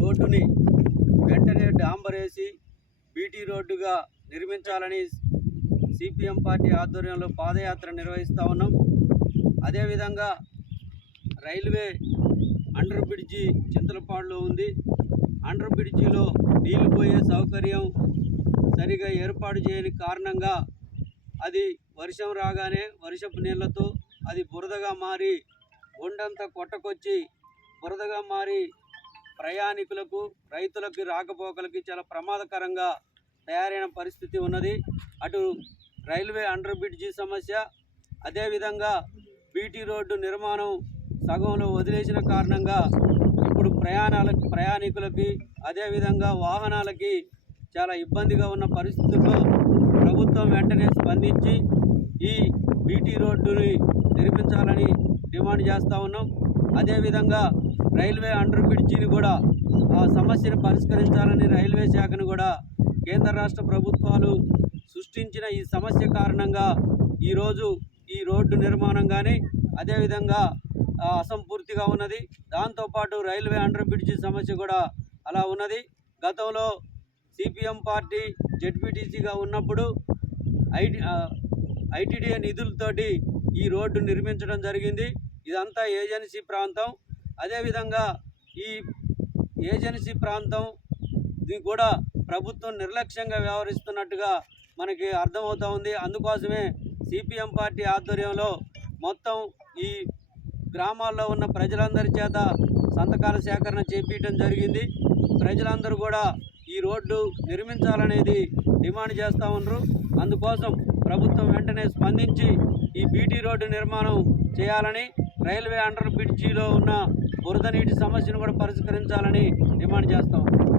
రోడ్డుని వెంటనే డాంబర్ వేసి బీటీ రోడ్డుగా నిర్మించాలని సిపిఎం పార్టీ ఆధ్వర్యంలో పాదయాత్ర నిర్వహిస్తూ ఉన్నాం. అదేవిధంగా రైల్వే అండర్ బ్రిడ్జి చింతలపాడులో ఉంది. అండర్ బ్రిడ్జిలో నీళ్లు పోయే సౌకర్యం సరిగా ఏర్పాటు చేయని కారణంగా అది వర్షం రాగానే వర్షపు నీళ్లతో అది బురదగా మారి ఒండంతా కొట్టకొచ్చి బురదగా మారి ప్రయాణికులకు రైతులకు రాకపోకలకి చాలా ప్రమాదకరంగా తయారైన పరిస్థితి ఉన్నది. అటు రైల్వే అండర్ బ్రిడ్జి సమస్య, అదేవిధంగా బీటీ రోడ్డు నిర్మాణం సగంలో వదిలేసిన కారణంగా ఇప్పుడు ప్రయాణికులకి అదేవిధంగా వాహనాలకి చాలా ఇబ్బందిగా ఉన్న పరిస్థితుల్లో ప్రభుత్వం వెంటనే స్పందించి ఈ బీటీ రోడ్డుని నిర్మించాలని డిమాండ్ చేస్తూ ఉన్నాం. అదేవిధంగా రైల్వే అండర్ బ్రిడ్జిని కూడా ఆ సమస్యను పరిష్కరించాలని రైల్వే శాఖను కూడా కేంద్ర రాష్ట్ర ప్రభుత్వాలు సృష్టించిన ఈ సమస్య కారణంగా ఈరోజు ఈ రోడ్డు నిర్మాణం కానీ అదేవిధంగా అసంపూర్తిగా ఉన్నది. దాంతోపాటు రైల్వే అండర్ బ్రిడ్జి సమస్య కూడా అలా ఉన్నది. గతంలో సిపిఎం పార్టీ జెడ్పీటీసీగా ఉన్నప్పుడు ఐటీడీఏ నిధులతోటి ఈ రోడ్డు నిర్మించడం జరిగింది. ఇదంతా ఏజెన్సీ ప్రాంతం. అదేవిధంగా ఈ ఏజెన్సీ ప్రాంతం ఇది కూడా ప్రభుత్వం నిర్లక్ష్యంగా వ్యవహరిస్తున్నట్టుగా మనకి అర్థమవుతూ ఉంది. అందుకోసమే సిపిఎం పార్టీ ఆధ్వర్యంలో మొత్తం ఈ గ్రామాల్లో ఉన్న ప్రజలందరి చేత సంతకాల సేకరణ చేపించడం జరిగింది. ప్రజలందరూ కూడా ఈ రోడ్డు నిర్మించాలనేది డిమాండ్ చేస్తూ ఉన్నారు. అందుకోసం ప్రభుత్వం వెంటనే స్పందించి ఈ బీటీ రోడ్డు నిర్మాణం చేయాలని, రైల్వే అండర్ బ్రిడ్జిలో ఉన్న బురద నీటి సమస్యను కూడా పరిష్కరించాలని డిమాండ్ చేస్తూ ఉన్నారు.